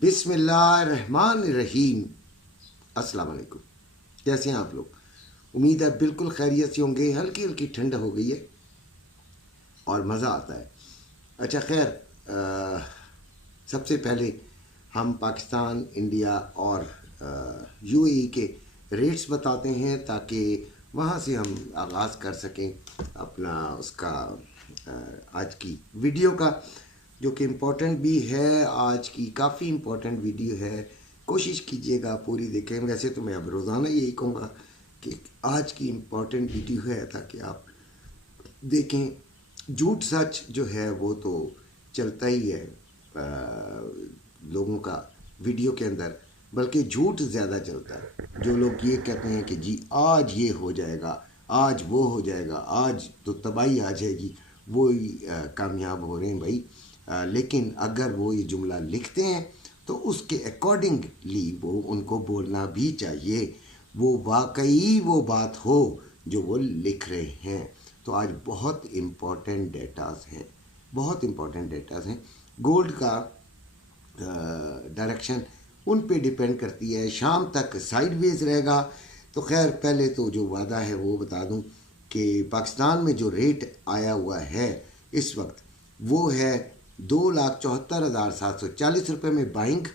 बिस्मिल्लाहिर्रहमानिर्रहीम। अस्सलाम वालेकुम। कैसे हैं आप लोग? उम्मीद है बिल्कुल खैरियत से होंगे। हल्की हल्की ठंड हो गई है और मज़ा आता है। अच्छा खैर, सबसे पहले हम पाकिस्तान, इंडिया और यूएई के रेट्स बताते हैं ताकि वहाँ से हम आगाज़ कर सकें अपना उसका आज की वीडियो का, जो कि इम्पोर्टेंट भी है। आज की काफ़ी इम्पोर्टेंट वीडियो है, कोशिश कीजिएगा पूरी देखें। वैसे तो मैं अब रोज़ाना यही कहूँगा कि आज की इम्पोर्टेंट वीडियो है ताकि आप देखें। झूठ सच जो है वो तो चलता ही है लोगों का वीडियो के अंदर, बल्कि झूठ ज़्यादा चलता है। जो लोग ये कहते हैं कि जी आज ये हो जाएगा, आज वो हो जाएगा, आज तो तबाही आ जाएगी, वो ही कामयाब हो रहे हैं भाई। लेकिन अगर वो ये जुमला लिखते हैं तो उसके अकॉर्डिंगली वो उनको बोलना भी चाहिए, वो वाकई वो बात हो जो वो लिख रहे हैं। तो आज बहुत इम्पॉर्टेंट डेटास हैं, बहुत इम्पॉर्टेंट डेटास हैं। गोल्ड का डायरेक्शन उन पे डिपेंड करती है। शाम तक साइडवेज रहेगा। तो खैर पहले तो जो वादा है वो बता दूं कि पाकिस्तान में जो रेट आया हुआ है इस वक्त वो है 2,74,740 रुपये में बाइंग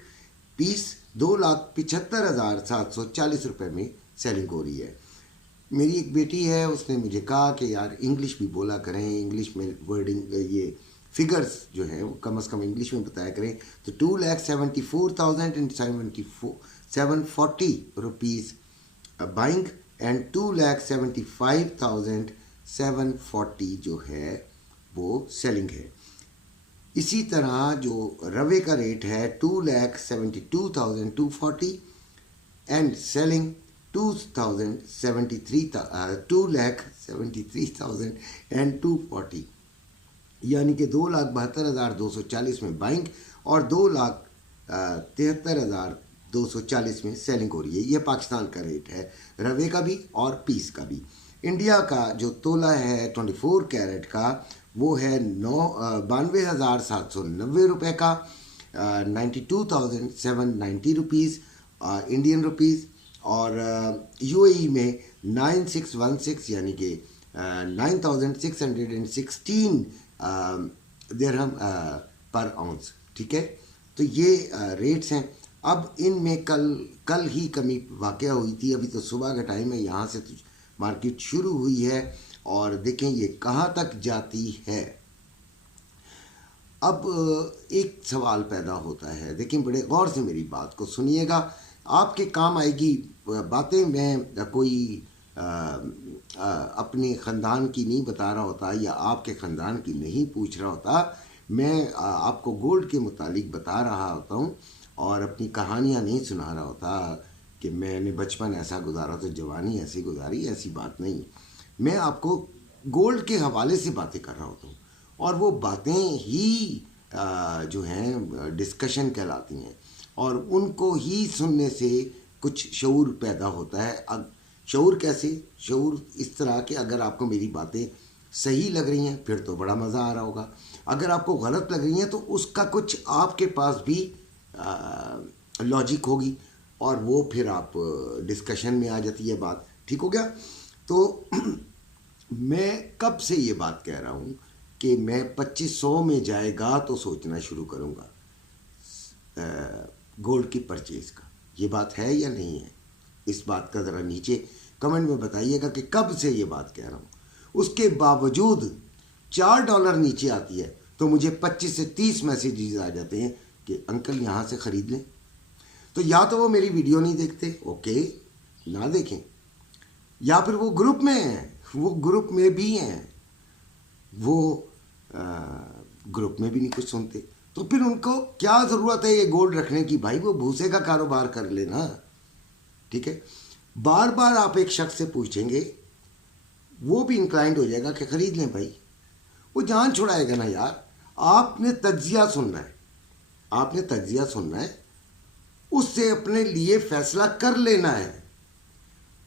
पीस, 2,75,740 रुपये में सेलिंग हो रही है। मेरी एक बेटी है, उसने मुझे कहा कि यार इंग्लिश भी बोला करें, इंग्लिश में वर्डिंग ये फिगर्स जो हैं वो कम से कम इंग्लिश में बताया करें। तो 2,74,740 रुपीज़ बाइंग एंड 2,75,740 जो है वो सेलिंग है। इसी तरह जो रवे का रेट है 2,72,240 एंड सेलिंग 2,73,240, यानी कि 2,72,240 में बाइंग और 2,73,240 में सेलिंग हो रही है। ये पाकिस्तान का रेट है, रवे का भी और पीस का भी। इंडिया का जो तोला है 24 कैरेट का वो है 92,790 रुपये का, 92,790 रुपीज़ इंडियन रुपीज़। और यूएई में 9616 यानी कि 9,616 दिरहम पर आउंस। ठीक है, तो ये रेट्स हैं। अब इनमें कल ही कमी वाक़या हुई थी। अभी तो सुबह का टाइम है, यहाँ से तो मार्केट शुरू हुई है और देखें ये कहाँ तक जाती है। अब एक सवाल पैदा होता है, देखिए बड़े गौर से मेरी बात को सुनिएगा, आपके काम आएगी बातें। मैं कोई अपने ख़ानदान की नहीं बता रहा होता या आपके ख़ानदान की नहीं पूछ रहा होता। मैं आपको गोल्ड के मुतालिक बता रहा होता हूँ और अपनी कहानियाँ नहीं सुना रहा होता कि मैंने बचपन ऐसा गुजारा तो जवानी ऐसी गुजारी। ऐसी बात नहीं। मैं आपको गोल्ड के हवाले से बातें कर रहा होता हूँ और वो बातें ही जो हैं डिस्कशन कहलाती हैं और उनको ही सुनने से कुछ शऊर पैदा होता है। अब शऊर कैसे? शऊर इस तरह के, अगर आपको मेरी बातें सही लग रही हैं फिर तो बड़ा मज़ा आ रहा होगा, अगर आपको गलत लग रही हैं तो उसका कुछ आपके पास भी लॉजिक होगी और वो फिर आप डिस्कशन में आ जाती है बात। ठीक हो गया? तो मैं कब से ये बात कह रहा हूँ कि मैं 2500 में जाएगा तो सोचना शुरू करूँगा गोल्ड की परचेज़ का। ये बात है या नहीं है? इस बात का ज़रा नीचे कमेंट में बताइएगा कि कब से ये बात कह रहा हूँ। उसके बावजूद $4 नीचे आती है तो मुझे 25 से 30 मैसेजेस आ जाते हैं कि अंकल यहाँ से ख़रीद लें। तो या तो वो मेरी वीडियो नहीं देखते, ओके ना देखें, या फिर वो ग्रुप में हैं, वो ग्रुप में भी हैं, वो ग्रुप में भी नहीं कुछ सुनते। तो फिर उनको क्या ज़रूरत है ये गोल्ड रखने की? भाई वो भूसे का कारोबार कर लेना। ठीक है, बार बार आप एक शख्स से पूछेंगे वो भी इंक्लाइंड हो जाएगा कि ख़रीद लें भाई। वो जान छुड़ाएगा ना यार। आपने तज्जिया सुनना है, आपने तज्जिया सुनना है, उससे अपने लिए फ़ैसला कर लेना है,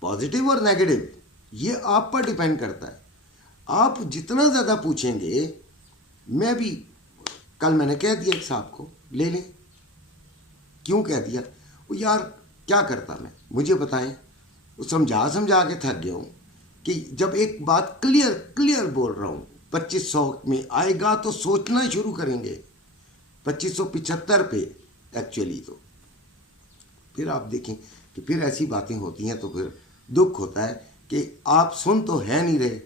पॉजिटिव और नेगेटिव, ये आप पर डिपेंड करता है। आप जितना ज़्यादा पूछेंगे, मैं भी कल मैंने कह दिया कि साहब को ले लें, क्यों कह दिया? वो यार क्या करता मैं, मुझे बताएं। वो समझा समझा के थक गया हूँ कि जब एक बात क्लियर क्लियर बोल रहा हूँ 2500 में आएगा तो सोचना शुरू करेंगे 2575 पे एक्चुअली। तो फिर आप देखें कि फिर ऐसी बातें होती हैं तो फिर दुख होता है कि आप सुन तो है नहीं रहे,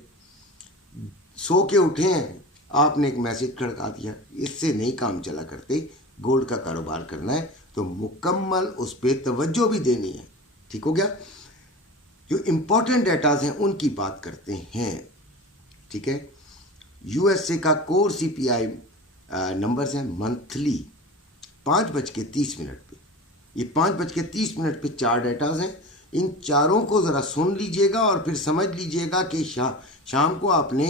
सो के उठे हैं, आपने एक मैसेज खड़का दिया। इससे नहीं काम चला करते। गोल्ड का कारोबार करना है तो मुकम्मल उस पर तवज्जो भी देनी है। ठीक हो गया? जो इम्पोर्टेंट डेटाज हैं उनकी बात करते हैं। ठीक है, यूएसए का कोर सीपीआई नंबर्स हैं मंथली 5:30 पे। ये 5:30 पे 4 डेटाज हैं। इन चारों को ज़रा सुन लीजिएगा और फिर समझ लीजिएगा कि शाम को आपने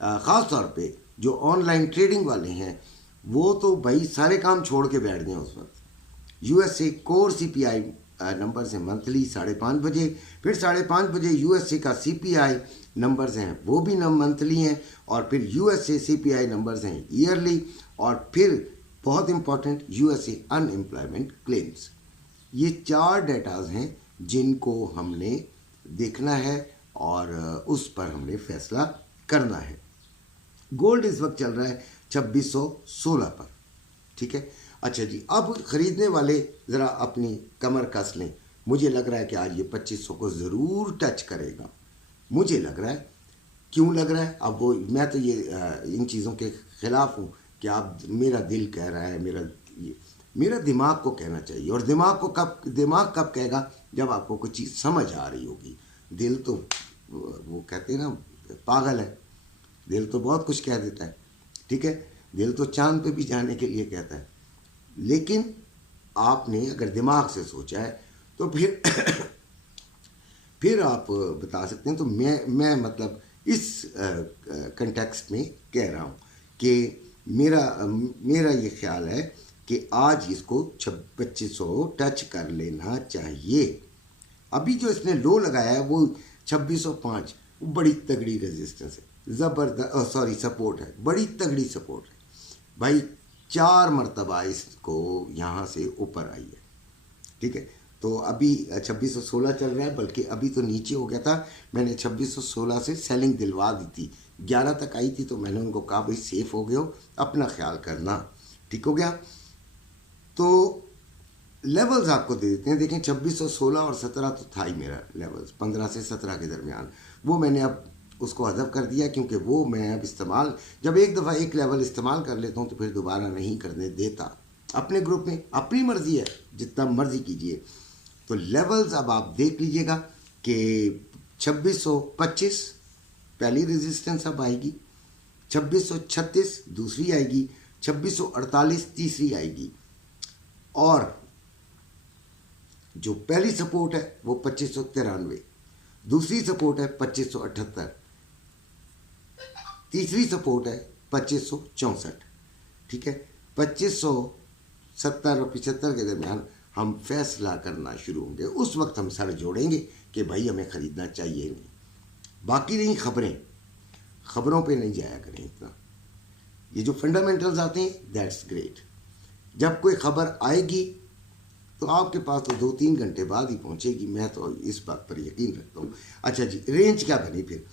ख़ास तौर पे जो ऑनलाइन ट्रेडिंग वाले हैं वो तो भाई सारे काम छोड़ के बैठ गए उस वक्त। यूएसए कोर सीपीआई नंबर्स हैं मंथली 5:30 बजे। फिर 5:30 बजे यूएसए का सीपीआई नंबर्स हैं वो भी मंथली हैं। और फिर यूएसए सीपीआई नंबर्स हैं ईयरली। और फिर बहुत इंपॉर्टेंट यूएसए अनएम्प्लॉयमेंट क्लेम्स। ये 4 डेटाज हैं जिनको हमने देखना है और उस पर हमने फैसला करना है। गोल्ड इस वक्त चल रहा है 2616 पर। ठीक है, अच्छा जी, अब ख़रीदने वाले ज़रा अपनी कमर कस लें। मुझे लग रहा है कि आज ये 2500 को ज़रूर टच करेगा, मुझे लग रहा है। क्यों लग रहा है? अब वो मैं तो ये इन चीज़ों के ख़िलाफ़ हूँ कि आप, मेरा दिल कह रहा है, मेरा दिमाग को कहना चाहिए। और दिमाग कब कहेगा? जब आपको कुछ चीज़ समझ आ रही होगी। दिल तो वो कहते हैं ना पागल है, दिल तो बहुत कुछ कह देता है। ठीक है, दिल तो चांद पे भी जाने के लिए कहता है, लेकिन आपने अगर दिमाग से सोचा है तो फिर आप बता सकते हैं। तो मैं मतलब इस कंटेक्स्ट में कह रहा हूँ कि मेरा ये ख्याल है कि आज इसको 2500 टच कर लेना चाहिए। अभी जो इसने लो लगाया है वो 2605, वो बड़ी तगड़ी रेजिस्टेंस है, ज़बरदस्त सपोर्ट है, बड़ी तगड़ी सपोर्ट है भाई। 4 मरतबा इसको यहाँ से ऊपर आई है। ठीक है, तो अभी 2616 चल रहा है, बल्कि अभी तो नीचे हो गया था। मैंने 2616 से सेलिंग दिलवा दी थी, 11 तक आई थी तो मैंने उनको कहा भाई सेफ हो गए हो, अपना ख्याल करना। ठीक हो गया? तो लेवल्स आपको दे देते हैं। देखें 2616 और 17 तो था ही मेरा लेवल्स, 15 से 17 के दरमियान। वो मैंने अब उसको हज़फ कर दिया क्योंकि वो मैं अब इस्तेमाल, जब एक दफ़ा एक लेवल इस्तेमाल कर लेता हूँ तो फिर दोबारा नहीं करने देता। अपने ग्रुप में अपनी मर्ज़ी है, जितना मर्ज़ी कीजिए। तो लेवल्स अब आप देख लीजिएगा कि 2625 पहली रेजिस्टेंस अब आएगी, 2636 दूसरी आएगी, 2648 तीसरी आएगी, और जो पहली सपोर्ट है वो 2593, दूसरी सपोर्ट है 2578, तीसरी सपोर्ट है 2564। ठीक है, 2570 और 75 के दरमियान हम फैसला करना शुरू होंगे। उस वक्त हम सर जोड़ेंगे कि भाई हमें ख़रीदना चाहिए नहीं। बाकी रही खबरों पे नहीं जाया करें इतना। ये जो फंडामेंटल्स आते हैं दैट्स ग्रेट। जब कोई खबर आएगी तो आपके पास तो 2-3 घंटे बाद ही पहुंचेगी, मैं तो इस बात पर यकीन रखता हूँ। अच्छा जी, रेंज क्या बनी फिर?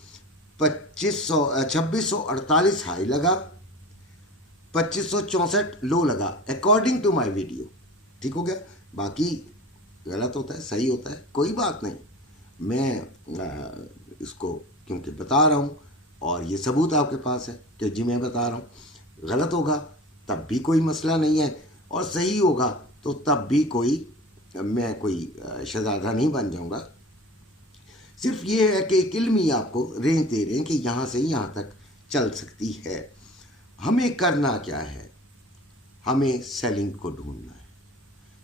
2648 हाई लगा, 2564 लो लगा अकॉर्डिंग टू माय वीडियो। ठीक हो गया? बाकी गलत होता है, सही होता है, कोई बात नहीं। मैं इसको क्योंकि बता रहा हूँ और ये सबूत आपके पास है कि जी मैं बता रहा हूँ। गलत होगा तब भी कोई मसला नहीं है, और सही होगा तो तब भी मैं कोई शहजादा नहीं बन जाऊंगा। सिर्फ ये है कि एक इल्मी आपको रेंज दे रहे हैं कि यहाँ से यहाँ तक चल सकती है। हमें करना क्या है? हमें सेलिंग को ढूंढना है।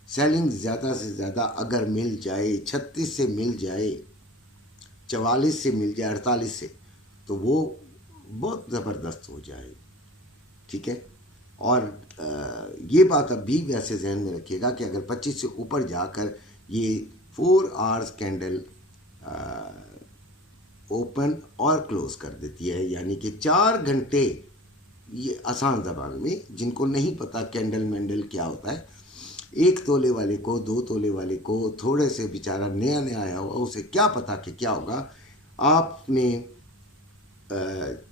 सेलिंग ज़्यादा से ज़्यादा अगर मिल जाए, 36 से मिल जाए, 44 से मिल जाए, 48 से, तो वो बहुत ज़बरदस्त हो जाए। ठीक है, और ये बात अब भी वैसे जहन में रखिएगा कि अगर 25 से ऊपर जाकर ये 4 आवर्स कैंडल ओपन और क्लोज कर देती है, यानी कि 4 घंटे, ये आसान ज़बान में जिनको नहीं पता कैंडल मैंडल क्या होता है, 1 तोले वाले को, 2 तोले वाले को, थोड़े से बेचारा नया नया आया होगा, उसे क्या पता कि क्या होगा। आपने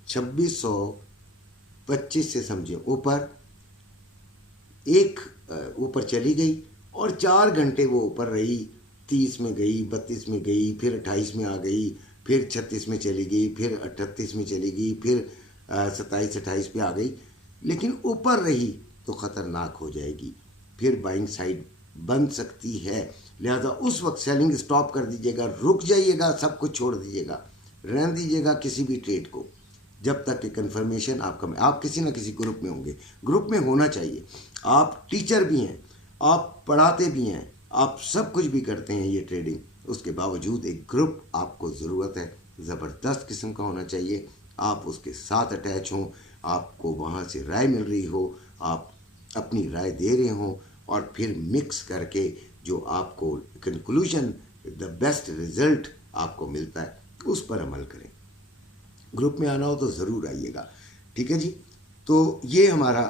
2625 से समझे ऊपर एक ऊपर चली गई और 4 घंटे वो ऊपर रही, 30 में गई, 32 में गई, फिर 28 में आ गई, फिर 36 में चली गई, फिर 38 में चली गई, फिर 27-28 पे आ गई, लेकिन ऊपर रही तो ख़तरनाक हो जाएगी, फिर बाइंग साइड बन सकती है। लिहाजा उस वक्त सेलिंग स्टॉप कर दीजिएगा, रुक जाइएगा, सब कुछ छोड़ दीजिएगा, रहने दीजिएगा किसी भी ट्रेड को जब तक कि कंफर्मेशन आप किसी ना किसी ग्रुप में होंगे, ग्रुप में होना चाहिए। आप टीचर भी हैं, आप पढ़ाते भी हैं, आप सब कुछ भी करते हैं ये ट्रेडिंग, उसके बावजूद एक ग्रुप आपको ज़रूरत है, ज़बरदस्त किस्म का होना चाहिए। आप उसके साथ अटैच हों, आपको वहाँ से राय मिल रही हो, आप अपनी राय दे रहे हों और फिर मिक्स करके जो आपको कंक्लूजन, द बेस्ट रिज़ल्ट आपको मिलता है, उस पर अमल करें। ग्रुप में आना हो तो ज़रूर आइएगा, ठीक है जी। तो ये हमारा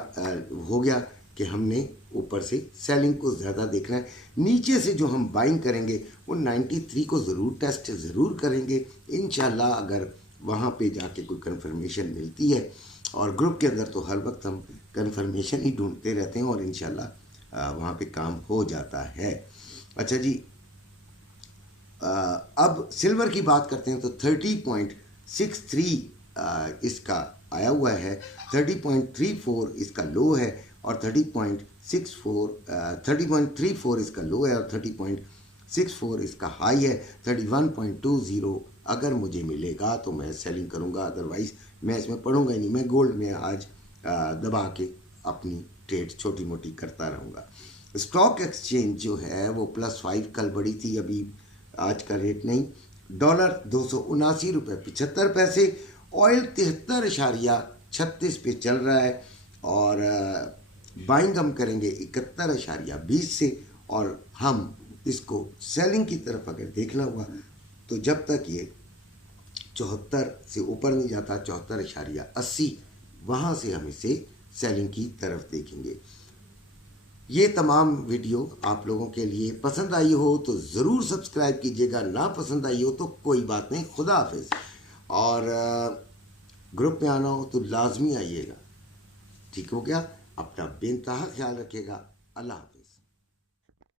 हो गया कि हमने ऊपर से सेलिंग को ज़्यादा देखना है, नीचे से जो हम बाइंग करेंगे वो 93 को ज़रूर टेस्ट ज़रूर करेंगे इंशाल्लाह। अगर वहाँ पे जाके कोई कंफर्मेशन मिलती है, और ग्रुप के अंदर तो हर वक्त हम कंफर्मेशन ही ढूंढते रहते हैं और इंशाल्लाह वहाँ पे काम हो जाता है। अच्छा जी, अब सिल्वर की बात करते हैं तो 30.63 इसका आया हुआ है, 30.34 इसका लो है और 30.34 इसका लो है और 30.64 इसका हाई है। 31.20 अगर मुझे मिलेगा तो मैं सेलिंग करूंगा, अदरवाइज मैं इसमें पढ़ूंगा ही नहीं। मैं गोल्ड में आज दबा के अपनी ट्रेड छोटी मोटी करता रहूँगा। स्टॉक एक्सचेंज जो है वो +5 कल बढ़ी थी, अभी आज का रेट नहीं। डॉलर 279 रुपये 75 पैसे, ऑयल 73.36 पे चल रहा है और बाइंग हम करेंगे 71.20 से, और हम इसको सेलिंग की तरफ अगर देखना हुआ तो जब तक ये 74 से ऊपर नहीं जाता, 74.80, वहाँ से हम इसे सेलिंग की तरफ देखेंगे। ये तमाम वीडियो आप लोगों के लिए पसंद आई हो तो ज़रूर सब्सक्राइब कीजिएगा, ना पसंद आई हो तो कोई बात नहीं, खुदा हाफिज़। और ग्रुप में आना हो तो लाजमी आइएगा, ठीक हो गया। अपना बेइंतहा ख्याल रखिएगा। अल्लाह हाफ़िज़।